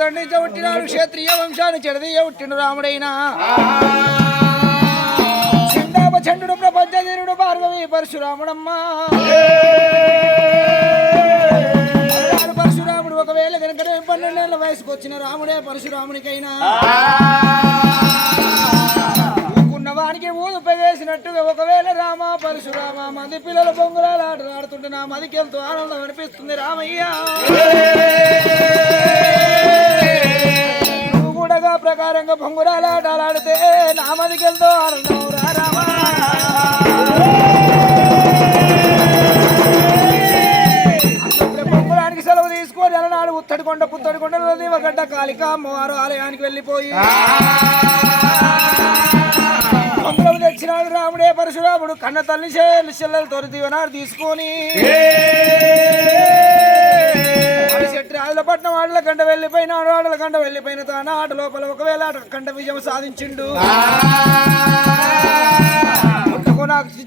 దండించబట్టినాడు క్షత్రియ వంశాన్ని చెడదీయ ఉట్టిండు రాముడైనా చండాప చండు భార్గవి పరశురాముడమ్మా పరశురాముడు ఒకవేళ కనుక పన్నెండేళ్ళ వయసుకు వచ్చిన రాముడే పరశురామునికైనా. వానికి ఊదు వేసినట్టుగా ఒకవేళ రామ పరశురామ మంది పిల్లల బొంగులాలు ఆటలు ఆడుతుంటే నా మదికి ఎంతో ఆనందం అనిపిస్తుంది రామయ్య. నువ్వు కూడా ప్రకారంగా బొంగురాలు ఆటలు ఆడితే నా మదికి ఎంతో ఆనందం రా రామా. సెలవు తీసుకొని ఉత్తడి కొండ పుత్తడి కొండలో దివగడ్డ కాళిక అమ్మవారు ఆలయానికి వెళ్ళిపోయి. తెచ్చినాడు రాముడే పరశురాముడు. కన్న తల్లి చెల్లెలు తొలి దీవనాడు తీసుకొని. చెట్టు ఆదుల పట్నం ఆడల కంట వెళ్ళిపోయినాడు ఆడల కంట వెళ్ళిపోయిన తాను ఆట లోపల ఒకవేళ ఆట కంట విజయం సాధించిండు.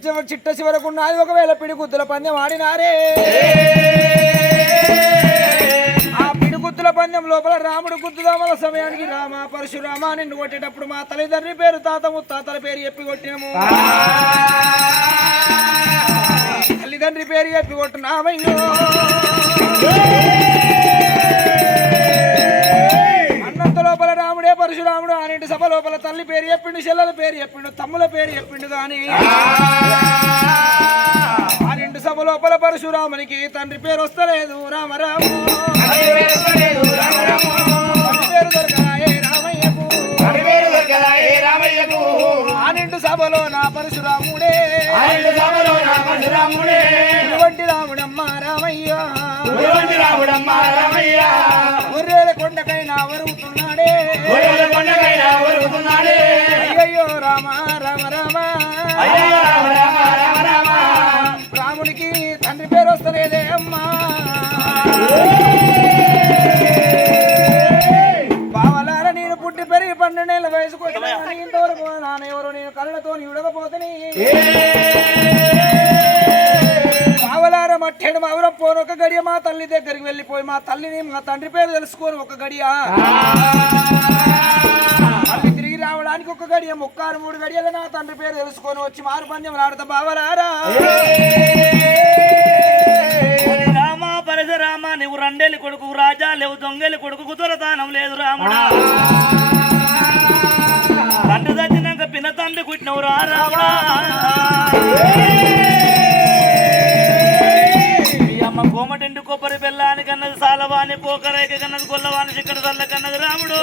నాకు చిట్ట చివరకు ఉన్నది. ఒకవేళ పిడిగుద్దుల పందెం ఆడినారే. పిడిగుద్దుల పందెం లోపల రాముడు గుద్దుదామల సమయానికి రామ పరశురామ నిన్ను కొట్టేటప్పుడు మా తల్లిదండ్రి పేరు తాత ముత్తాతల పేరు చెప్పి కొట్టినాము తల్లిదండ్రి పేరు చెప్పి కొట్టినామయ్యో అన్నంత లోపల రాముడే పరశురాముడు ఆనింటి సభ లోపల తల్లి పేరు చెప్పిండు చెల్లెల పేరు చెప్పిండు తమ్ముల పేరు చెప్పిండు కానీ సభ లోపల పరశురామునికి తండ్రి పేరు వస్తలేదు. రామరాము రామయ్యకు. ఆనింటి సభలో నా పరశురాముడే. ఇటువంటి రాముడమ్మ రామయ్య. గొర్రెల కొండకైనా వరుగుతున్నాడే. అయ్యయ్యో రామ రామ రామ. రామునికి తండ్రి పేరు వస్తలేదే అమ్మా. బావలార నేను పుట్టి పెరిగి పన్నెండేళ్ళ వయసుకు ఇంతవరకు నాన్న ఎవరు నేను కళ్ళతో ఉడకపోతని బావలార మట్టెడు ఎవరో పోను ఒక గడియ మా తల్లి దగ్గరికి వెళ్ళిపోయి మా తల్లిని మా తండ్రి పేరు తెలుసుకోరు ఒక గడియ. తిరిగి రావడానికి ఒక గడియ ముక్కారు మూడు గడియలు నా తండ్రి పేరు తెలుసుకొని వచ్చి మారు పందెం ఆడతా బావలారా. పరశురామ నువ్వు రెండేళ్ళు కొడుకు రాజా లేవు దొంగలి కొడుకు కుతురతానం లేదు రాముడా. తండ్రి చచ్చినాక పిన్న తండ్రి కుట్టినవు రాముడా. అమ్మ కోమటింటి కొబ్బరి బెల్లాని కన్నది సాలవాని పోకరేక కన్నది గొల్లవాని చిక్కడ సల్ల కన్నది రాముడు.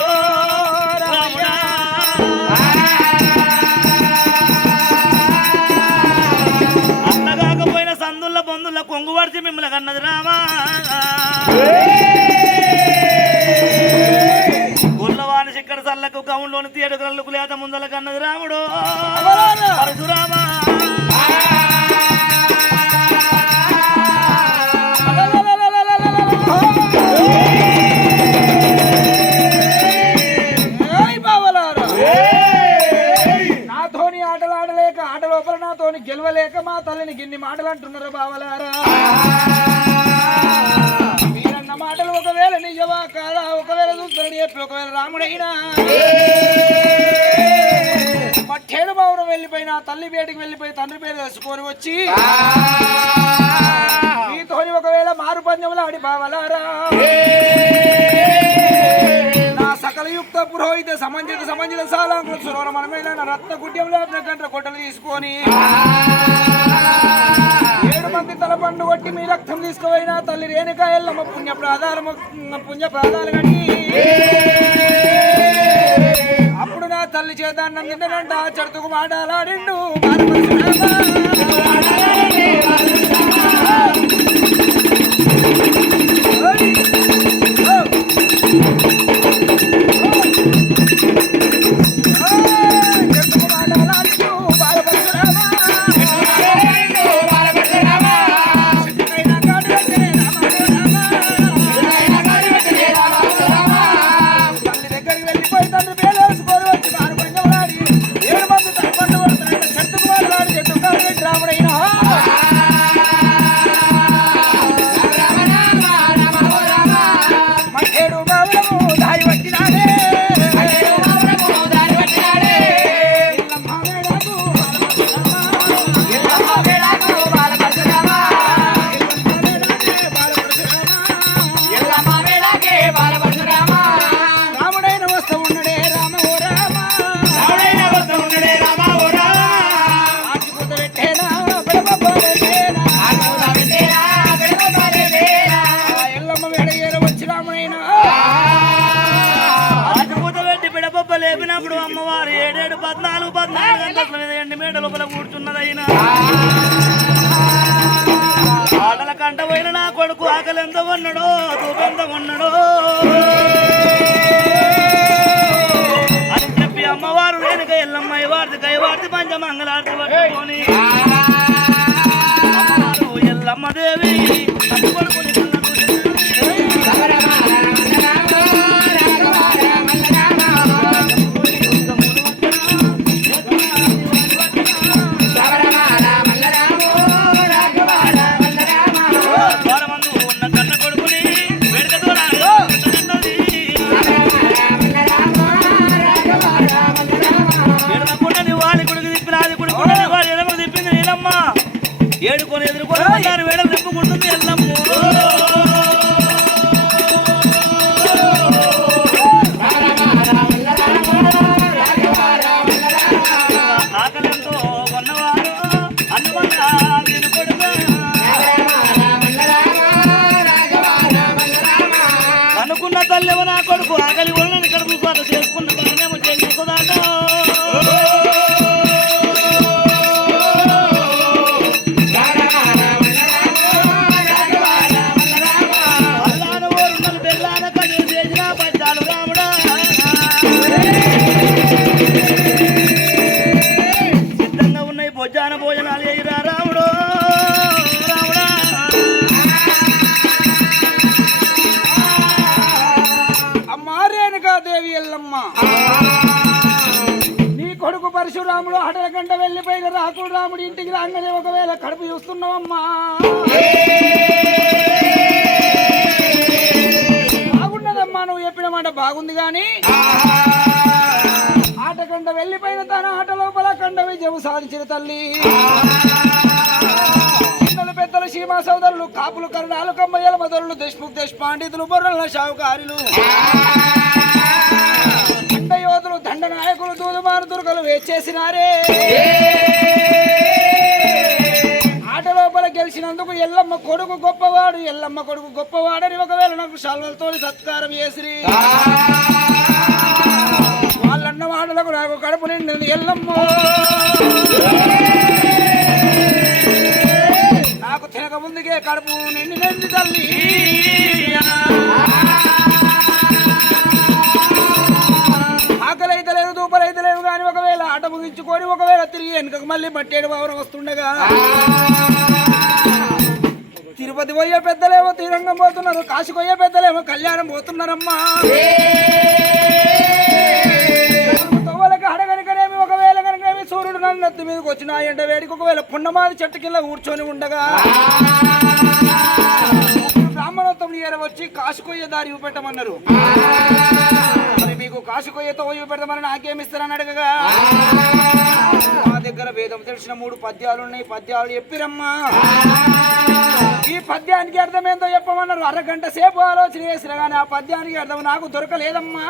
కళ్ళకు లేత ముందల కన్నది రాముడు. పరశురామా నాతోని ఆటలు ఆడలేక ఆట లోపల నాతోని గెలవలేక మా తల్లిని గిన్ని మాటలు అంటున్నారు బావలారా? మీరన్న మాటలు ఒకవేళ నిజమా కాదా? ఒకవేళ చూస్తారని చెప్పి ఒకవేళ రాముడైనా. వెళ్ళిపోయిన తల్లి బయటికి వెళ్ళిపోయి తండ్రి పేరు తెలుసుకొని వచ్చి మీతోని ఒకవేళ మారు పందెంలో ఆడి బావలారా. నా సకల యుక్త పురోహిత సమంజిత సమంజిత సాలాంకుల సురవర మనమైన నా రత్న గుడ్యంలో గంట కొట్టలు తీసుకొని ఏడు మంది తల పండు కొట్టి మీ రక్తం తీసుకుపోయిన తల్లి రేణుక ఎల్లమ్మ పుణ్య ప్రాధారము పుణ్య ప్రాధాలు కట్టి. అప్పుడు నా తల్లి చేత అన్నం తింటానంట చడుతుకు మాటలాడిండు చడుతుకు ఏడేడు పద్నాలుగు పద్నాలుగు గంటల మీద ఎండి మేడ లోపల కూర్చున్నదైనా ఆటల కంట పోయిన నా కొడుకు ఆకలి ఎంత ఉన్నాడో తూపెంత ఉన్నాడో అని చెప్పి అమ్మవారు వెనుక ఎల్లమ్మ వారిది కైవారిది పంచమంగళారతి పట్టుకొని. అమ్మవారు ఎల్లమ్మ దేవి కొడుకుని ఏడుకొని ఎదుర్కొని ఉన్నారు వేడలు తిప్పుకుంటుంది ఎల్లమ్మ. ఆకలితో దీని అనుకున్న తల్లివ నా కొడుకు? ఆకలి కడుపు పాట చేసుకున్న రాముడు పరశురాముడు వెళ్ళిపోయిన రాకుడు రాముడు ఇంటికి రాగానే ఒకవేళ కడుపు చూస్తున్నావమ్మా. బాగున్నదమ్మా నువ్వు చెప్పిన మాట బాగుంది గాని. ఆటకండ వెళ్ళిపోయిన తన ఆట లోపల కండ విజయం సాధించిన తల్లి. చిన్నలు పెద్దలు సీమా సోదరులు కాపులు కరుణాలు కమ్మయ్యల మొదలు దేశ్ముఖ్ దేశ్ పాండితులు బొర్రల షావుకారులు. దండ దండ నాయకులు దూదుమారు దుర్గలు వేచేసినారే. ఆట లోపల గెలిచినందుకు ఎల్లమ్మ కొడుకు గొప్పవాడు ఎల్లమ్మ కొడుకు గొప్పవాడని ఒకవేళ నాకు శాల్వలతో సత్కారం చేసిరి. వాళ్ళన్న వాడలకు నాకు కడుపు నిండింది ఎల్లమ్మ. నాకు తినక ముందుకే కడుపు నిండి తల్లి. ఆకలి లేదు దూప అయితే లేవు కానీ ఒకవేళ ఆట ముగించుకొని ఒకవేళ తిరిగి వెనుకకు మళ్ళీ మట్టేడు భావన వస్తుండగా తిరుపతి పోయే పెద్దలేమో తీరంగం పోతున్నారు కాశీ పోయే పెద్దలేమో కళ్యాణం పోతున్నారమ్మా. అడగనికనేమి ఒకవేళ కనుకనేమి సూర్యుడు నన్ను నెత్తి మీదకి వచ్చిన ఎండ వేడికి ఒకవేళ పున్నమాది చెట్టు కింద కూర్చొని ఉండగా బ్రాహ్మణోత్తం ఏర వచ్చి కాసుకొయ్య దారి పెట్టమన్నారు మరి మీకు కాసుకొయ్యతో చూపెడతామని నాకేమిస్తారని అడగగా. మా దగ్గర వేదం తెలిసిన మూడు పద్యాలు ఉన్నాయి. పద్యాలు చెప్పిరమ్మా. ఈ పద్యానికి అర్థం ఏందో చెప్పమన్నారు. అరగంట సేపు ఆలోచన చేసిన కానీ ఆ పద్యానికి అర్థం నాకు దొరకలేదమ్మా.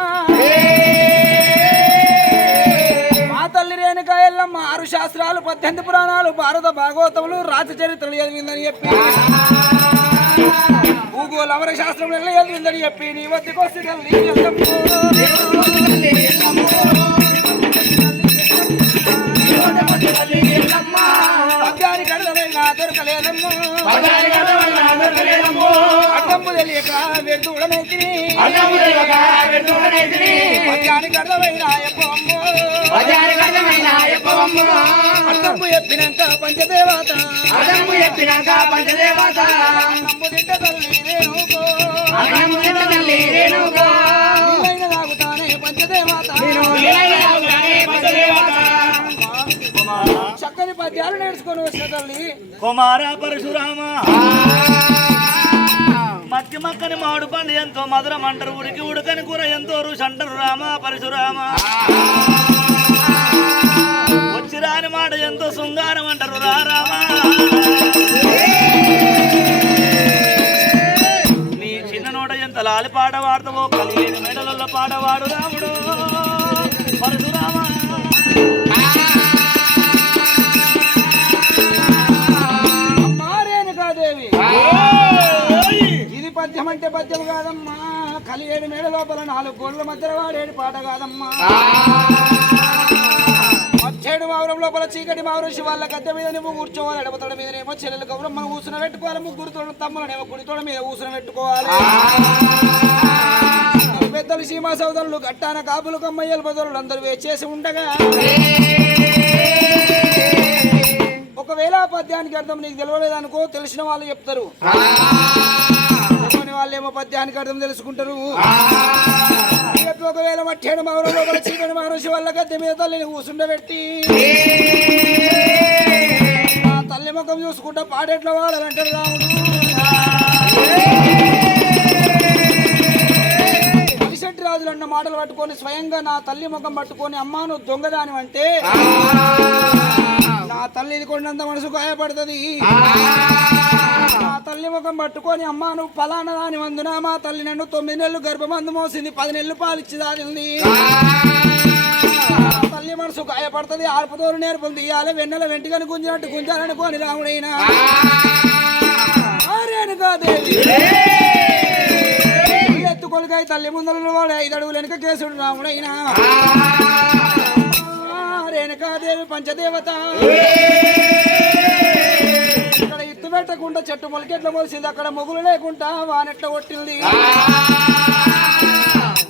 మా తల్లి రేణుక ఎల్లమ్మ ఆరు శాస్త్రాలు పద్దెనిమిది పురాణాలు భారత భాగవతములు రాజ చరిత్రలు చదివిందని చెప్పి. భూగోళ అమర శాస్త్రం చదివిందని చెప్పి నీ వద్దకు వస్తే తల్లి ఎల్లమ్మ. పద్యానికి అర్థమైనా దొరకలేదమ్మా. అడ్డమ్ము తెలియక అడ్డమ్ము చెప్పినాక పంచదేవత. నమ్ము తింట తల్లి రేణుకో. నీవైన తాగుతానే పంచదేవత. చక్కని పద్యాలు నేర్చుకొని వచ్చిన తల్లి. కుమార పరశురామ. మధ్య మక్కని మామిడి పండు ఎంతో మధురం అంటారు ఉడికి ఉడకని కూర ఎంతో రుచి అంటారు రామ పరశురామ. వచ్చి రాని మాట ఎంతో శృంగారం అంటారు. రా రామ నీ చిన్న నోట ఎంత లాలి పాట వాడతావో కలిగేడు మెడలలో పాడవాడు రాముడు. పరశురామ. ఇది పద్యం అంటే పద్యం కాదమ్మా. కలియేడు మేడ లోపల నాలుగు గోళ్ళ మధ్యలో వాడేడు పాట కాదమ్మా. లోపల చీకటి మారుషి వాళ్ళ గద్దె మీద నువ్వు కూర్చోవాలి. ఎడపతోడ మీదనేమో చెల్లెలు గౌరమ్మను కూర్చుని పెట్టుకోవాలి. ముగ్గురు తోడ తమ్ములనేమో కుడితోడ మీద కూర్చుని పెట్టుకోవాలి. పెద్దలు సీమా సోదరులు గట్టాన కాపులు కమ్మయ్యలు బదులు అందరూ వేచేసి ఉండగా ఒకవేళ పద్యానికి అర్థం నీకు తెలియలేదు అనుకో తెలిసిన వాళ్ళు చెప్తారు. తెలియని వాళ్ళు ఏమో పద్యానికి అర్థం తెలుసుకుంటారు. ఒకవేళ మట్టేడు మౌరం లోపల చీకటి మహర్షి వాళ్ళ గద్దె మీద తల్లిని కూసుండబెట్టి ఆ తల్లి ముఖం చూసుకుంటా పాడేట్ల వాడాలంటారు రాముడు? రాజులు అన్న మాటలు పట్టుకొని స్వయంగా నా తల్లి ముఖం పట్టుకొని అమ్మాను దొంగదాని అంటే నా తల్లి ఇది కొండంత మనసు గాయపడుతుంది. నా తల్లి ముఖం పట్టుకొని అమ్మా నువ్వు ఫలానా దాని వందున మా తల్లి నన్ను తొమ్మిది నెలలు గర్భమందు మోసింది పది నెలలు పాలిచ్చి దారింది నా తల్లి మనసు గాయపడుతుంది ఆర్పతోరు నేర్పులు తీయాలి వెన్నెల వెంటికని గుంజినట్టు గుంజాలనుకోని రాముడైనా. ఎత్తుకొలికాయ తల్లి ముందర వాడు ఐదు అడుగులు వెనుక కేసుడు రాముడైనా. రేణుకాదేవి పంచదేవత. చెట్టు మొలకెట్ల మొలిసింది? అక్కడ మొగులు లేకుండా వానెట్ల కొట్టింది?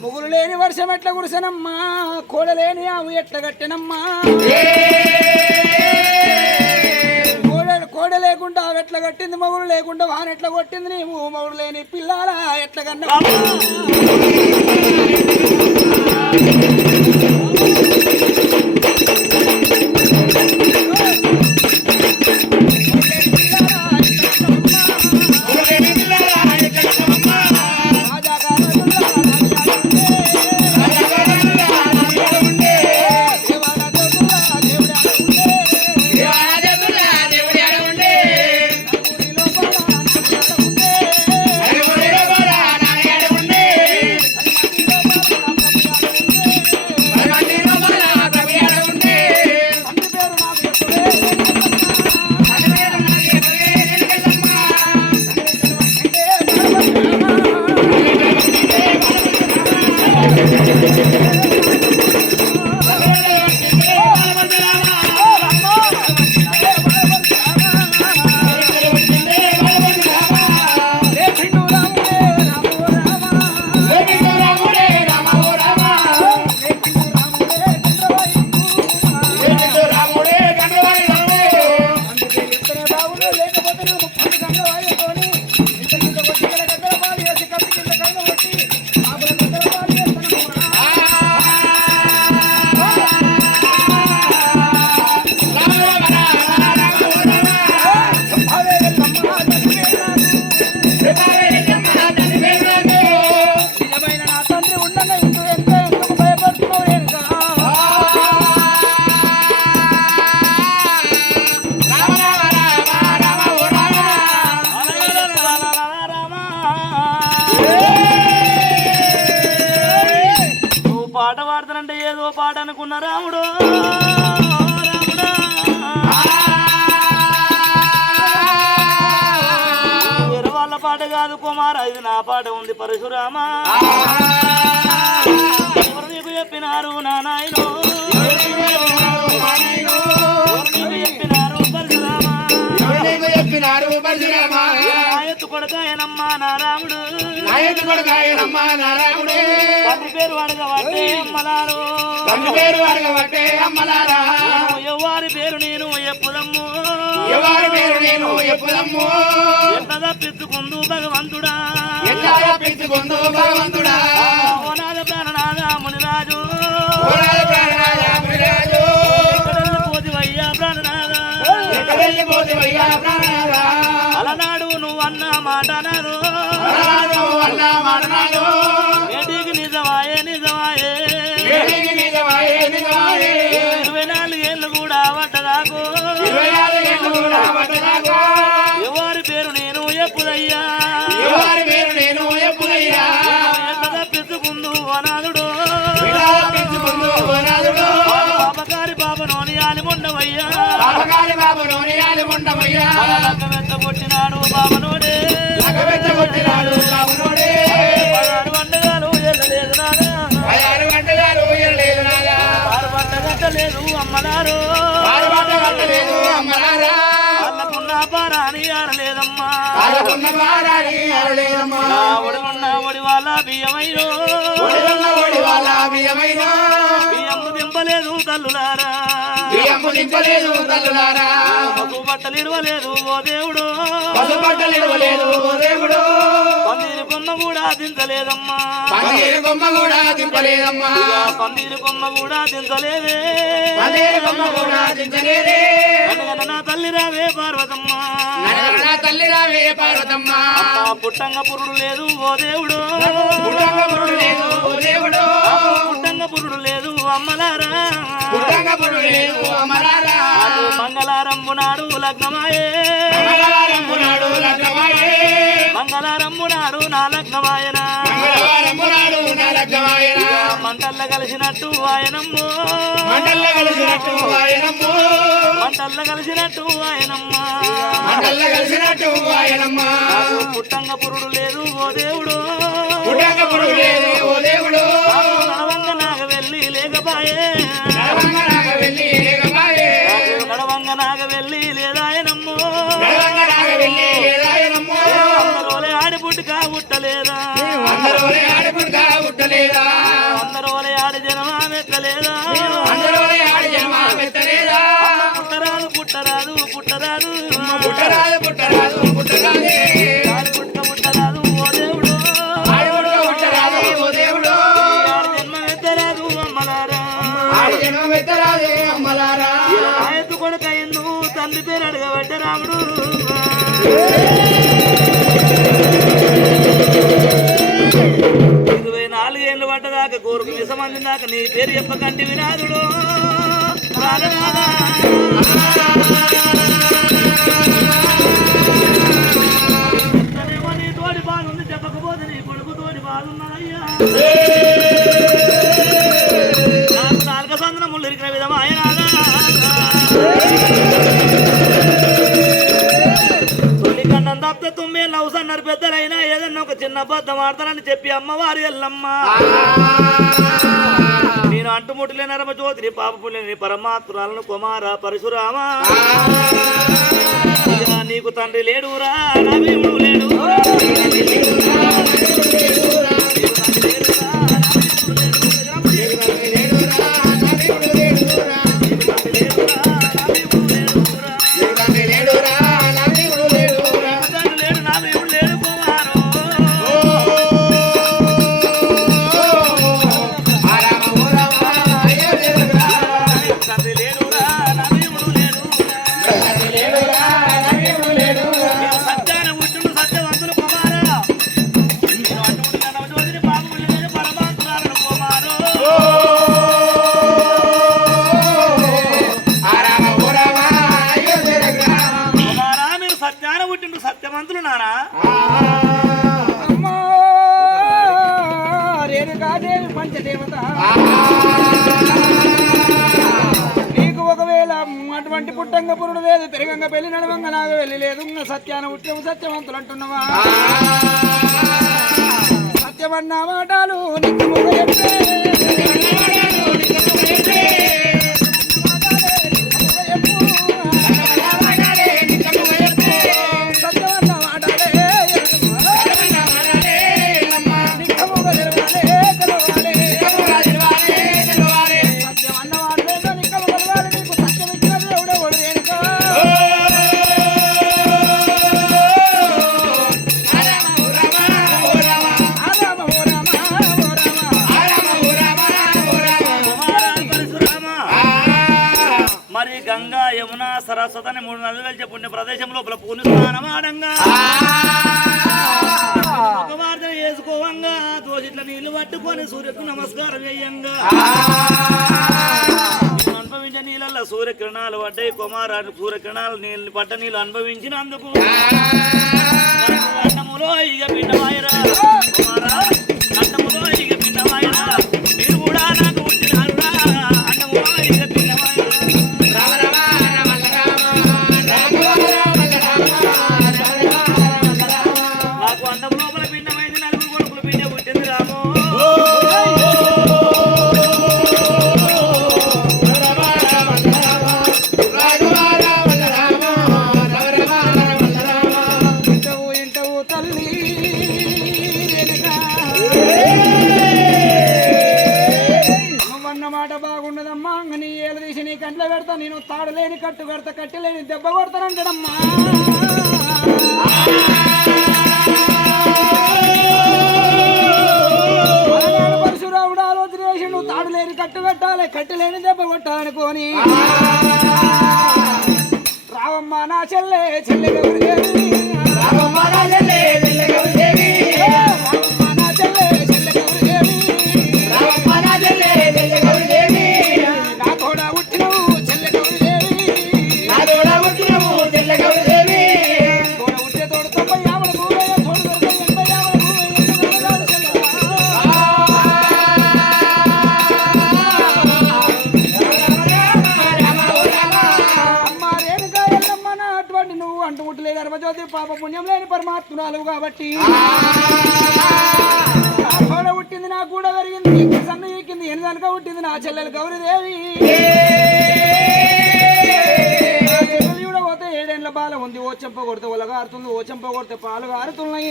మొగులు లేని వర్షం ఎట్ల కురిసెనమ్మా? కోడ లేని ఆవు ఎట్ల కట్టెనమ్మా? కోడ కోడ లేకుండా ఎట్ల కట్టింది? మొగులు లేకుండా వాన ఎట్ల కొట్టింది? నీవు మొగుడు లేని పిల్లాల ఎట్ల కన్నా కాదు కుమార ఇది నా పాట ఉంది పరశురామా. ఎవరు నీకు చెప్పినారు నా నాయనో? కొడకాయనమ్మా నా రాముడు నాయకు కొడుకాయనమ్మ నారాయణుడే తండ్రి పేరు అడగబట్టే అమ్మలారు. తండ్రి పేరు అడగబట్టే అమ్మలారా. ఎవరి పేరు నేను ఎప్పుదమ్ము ఎవరి పేరు నేను ఎప్పుదమ్ము ఎంత తప్పించుకుందు భగవంతుడా? ఎట్లా పెంచుకుందు భగవంతుడా? ఓనాద ప్రాణనాద మునిరాజు. ఓరాల ప్రాణనాథ వెళ్ళిపోతివయ్యా అలనాడు నువ్వు అన్న మాట అలనాడు అన్న ఏటికి నిజమాయే నిజమాయే. ఏడికి నిజమాయే నిజమాయే. ఇరవై నాలుగేళ్ళు కూడా పట్టదాకు. ఇరవై నాలుగు ఏళ్ళు కూడా పట్టదాకా. ఎవరి పేరు నేను ఎప్పుదయ్యా పాపకారి బాబు నోనియాలు ఉండమయ్యా లగ్గమెత్త కొట్టినాడు బాబనోడే. లగబెట్టగొట్టినాడు బాబునోడే. పదహారు వంటగాలు ఎల్లలేదు నాదా పదహారు గంటలు ఎరలేదు నాదా ఆరు పంట గంట లేదు అమ్మలారు. ఆరు వాళ్ళకున్న వారాని అరలేదమ్మా నా ఒడిలున్న ఒడి వాళ్ళ బియ్యమైనో. బియ్యము దింపలేదు తల్లులారా. పసు బట్టలు ఇడవలేదు ఓ దేవుడు. పందిరి కొమ్మ కూడా దించలేదమ్మా. పందిరి కొమ్మ కూడా దించలేదే. పందిరి బొమ్మ కూడా దించలేదే. నా తల్లి రావే పార్వతమ్మ. నడవడ తల్లి రావే పార్వతమ్మ. పుట్టంగ పురుడు లేదు ఓ దేవుడు. పుట్టంగ పురుడు లేదు ఓ దేవుడు. పురుడు లేదు అమ్మలారా. పుట్టంగ పురుడు లేదు నాకు మంగళారంబు నాడు లగ్నమాయే. మంగళవారము నాడు లగ్నమాయే. మంగళారంబు నాడు నా లగ్నమాయన. మంగళవారము నాడు నా లగ్నమాయన. మంటల్ల కలిసినట్టు ఆయనమ్ము మండల్ల కలిసినట్టు ఆయనమ్మ మంటల్ల కలిసినట్టు ఆయనమ్మ మండల్ల కలిసినట్టు ఆయనమ్మ నాకు పుట్టంగ పురుడు లేదు ఓ దేవుడు. పుట్టంగ పురుడు లేదు ఓ దేవుడు. yeah. ఇరవై పడ్డదాకా కోరుకు విసమంది దాకా నీ పేరు చెప్పకండి వినాదుడు. నీ తోడి బాగుంది చెప్పకపోతే నీ కొడుకు తోడి బాగున్నాడయ్యా నాకు నాలుక సందనం ముళ్ళు ఇరికిన విధం ఆయన చిన్న అబద్ధం ఆడతానని చెప్పి అమ్మవారు ఎల్లమ్మ. నేను అంటుముట్టులే నరమ జ్యోతిని పాప పుల్లని కుమార పరశురామ. నీకు తండ్రి లేడురా నా లేడు. అటువంటి పుట్టంగ పురుడు లేదు పెరగంగ పెళ్ళి నడవంగ నాకు వెళ్ళి లేదు. సత్యాన ఉట్టిన సత్యవంతులు అంటున్నావా? సత్యమన్న మాటలు నీకు అని మూడు నదులు కలిసే పుణ్య ప్రదేశం లోపల పూర్ణ స్నానం ఆడంగా. ఒక మార్గం వేసుకోవంగా దోషిట్ల నీళ్ళు పట్టుకొని సూర్యకు నమస్కారం చేయంగా. అనుభవించే నీళ్ళల్లో సూర్యకిరణాలు పడ్డాయి. కుమారాలు సూర్యకిరణాలు నీళ్ళు పడ్డ నీళ్ళు అనుభవించినందుకు. అన్నములో ఇక పిండమాయరా కుమారా తీసి పెడతా నేను తాడలేని కట్టు కడతా కట్టలేని దెబ్బ కొడతానంటాడమ్మా పరశురాముడు ఆలోచన చేసి నువ్వు తాడలేని కట్టు కట్టాలి కట్టలేని దెబ్బ కొట్టాలనుకోని రావమ్మ నా చెల్లె చెల్లె గౌరీదేవి. నా చెల్లె పాప పుణ్యం లేని పరమాత్మురాలు కాబట్టి తోడ పుట్టింది నాకు కూడా పెరిగింది సన్న ఎక్కింది ఎనిమిదనక పుట్టింది నా చెల్లెలు గౌరీదేవి. పోతే ఏడేళ్ళ బాల ఉంది ఓ చెంప కొడితే ఒలగారుతుంది ఓ చెంప కొడితే పాలు గారుతున్నాయి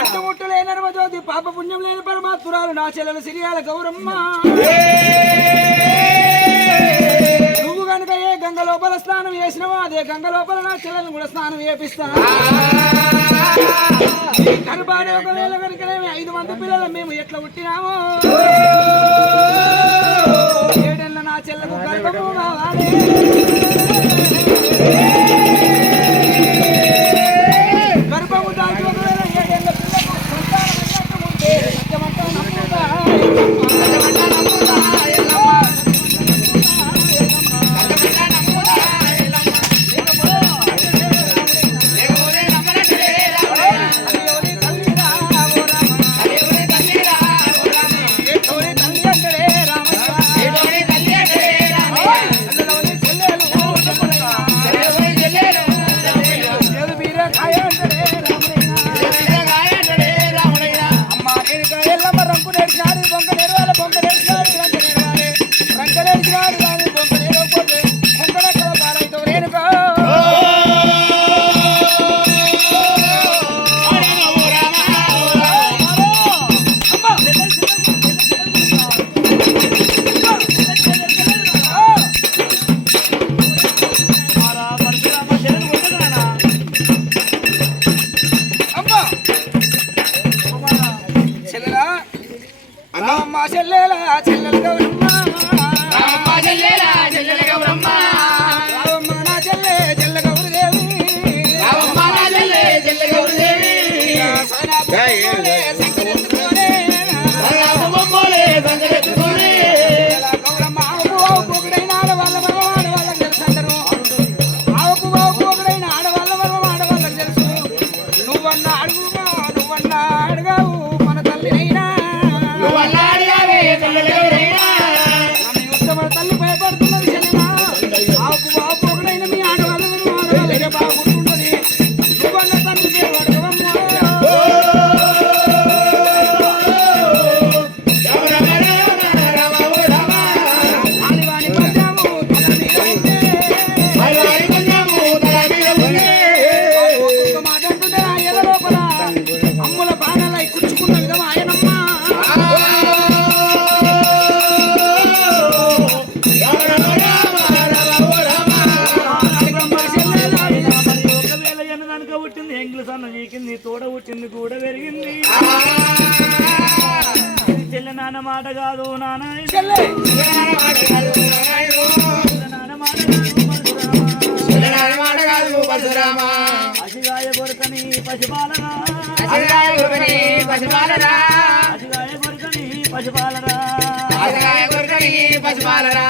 అడ్డుముట్టు లేని జ్యోతి పాప పుణ్యం లేని పరమాత్మురాలు నా చెల్లెలు సిరియాల గౌరమ్మ. కనుక ఏ గంగ లోపల స్నానం చేసినావో అదే గంగ లోపల నా చెల్లెలు కూడా స్నానం చేపిస్తాను కనుబాడే ఒకవేళ కనుకనేమి ఐదు మంది పిల్లలు మేము ఎట్లా పుట్టినామో? ఏడెళ్ళ నా చెల్లకు గర్భము నాన్న మాట కాదు నాన్న. అసిగాయ కొరకని అసిగాయ కొరకని పసిపాలరా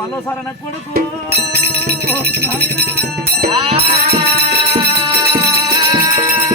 మళ్ళీ సార్ అన్న కొడుకు